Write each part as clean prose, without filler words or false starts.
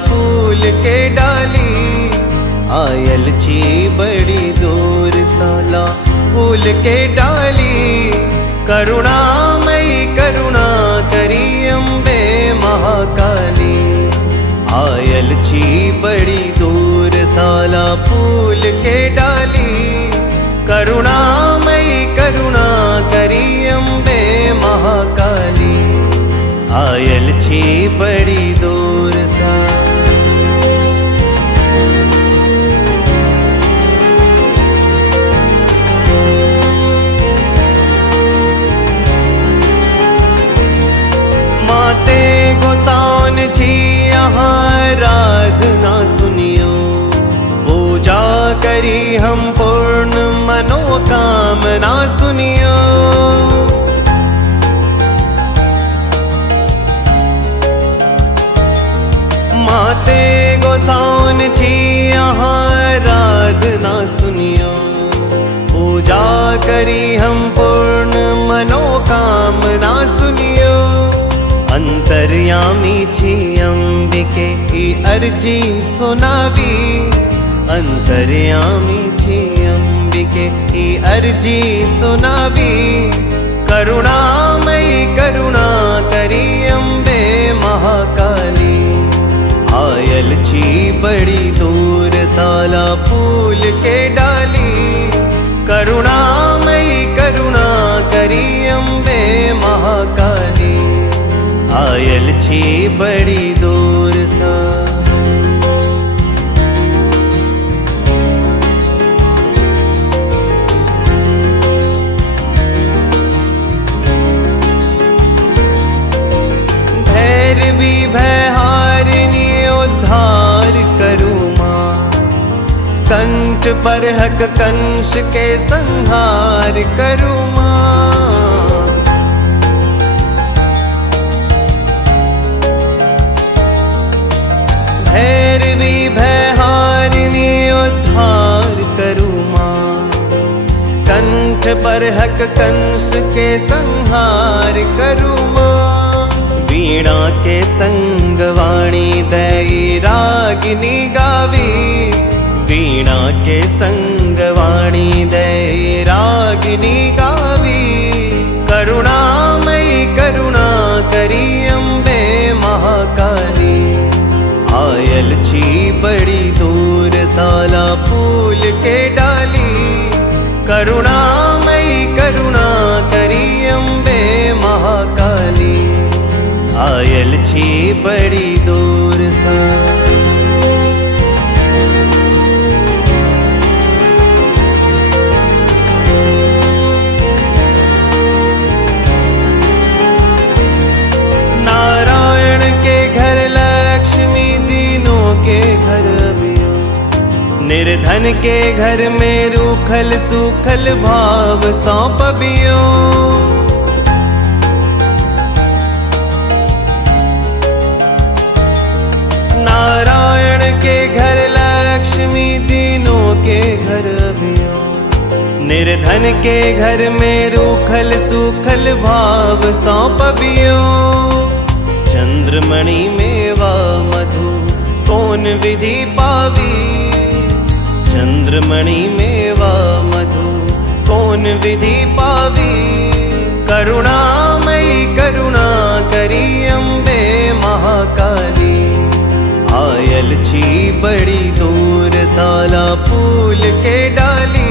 फूल के डाली, आयल छी बड़ी दूर साला फूल के डाली। करुणामयी करुणा करी अम्बे महाकाली, आयल छी बड़ी दूर साला फूल के डाली। करुणामयी करुणा करी अम्बे महाकाली, आयल छी बड़ी दूर सा। माते गोसाउन छी यहाँ आराधना सुनियो, पूजा करी हम पूर्ण मनोकामना सुनियो। माते गोसाउन छी यहाँ आराधना सुनियो, पूजा करी हम पूर्ण मनोकामना सुनियो। अंतर्यामी छी अंबिके की अर्जी सुनावी, अंतर्यामी छी अंबिके की अर्जी सुनावी। करुणामयी करुणा करी अम्बे महाकाली, आयल छी बड़ी दूर साला फूल के डाली। करुणामयी करुणा करी अम्बे महाकाली, आयल छी बड़ी दूर सा। भैरवी भयहारिणी उद्धार करू माँ, कंठ पर हक कंस के संहार करू माँ। भैरवी भयहारिणी उद्धार करू माँ, कंठ पर हक कंस के संहार करू माँ। वीणा के संग वाणी दई रागिनी गावी, वीणा के संग वाणी दई रागिनी गावी। करुणामयी करुणा करी अम्बे महाकाली, आयल छी बड़ी दूर साला फूल के डाली। करुणामयी करुणा करी अम्बे महाकाली, आयल छी बड़ी दूर सा। नारायण के घर लक्ष्मी, दीनों के घर अभियो, निर्धन के घर में रूखल सूखल भाव सौंपबियो। नारायण के घर लक्ष्मी, दीनों के घर अभियो, निर्धन के घर में रूखल सूखल भाव सौंपबियो। चंद्रमणि मेवा मधु कौन विधि पावी, चंद्रमणि मेवा मधु कौन विधि पावी। करुणामयी करुणा करी अम्बे महाकाली, आयल छी बड़ी दूर साला फूल के डाली।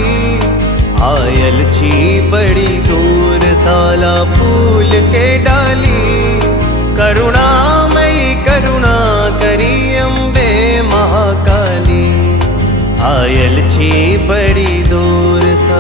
आयल छी बड़ी दूर साला फूल के डाली। करुणामयी करुणा करी अम्बे महाकाली, आयल छी बड़ी दूर सा।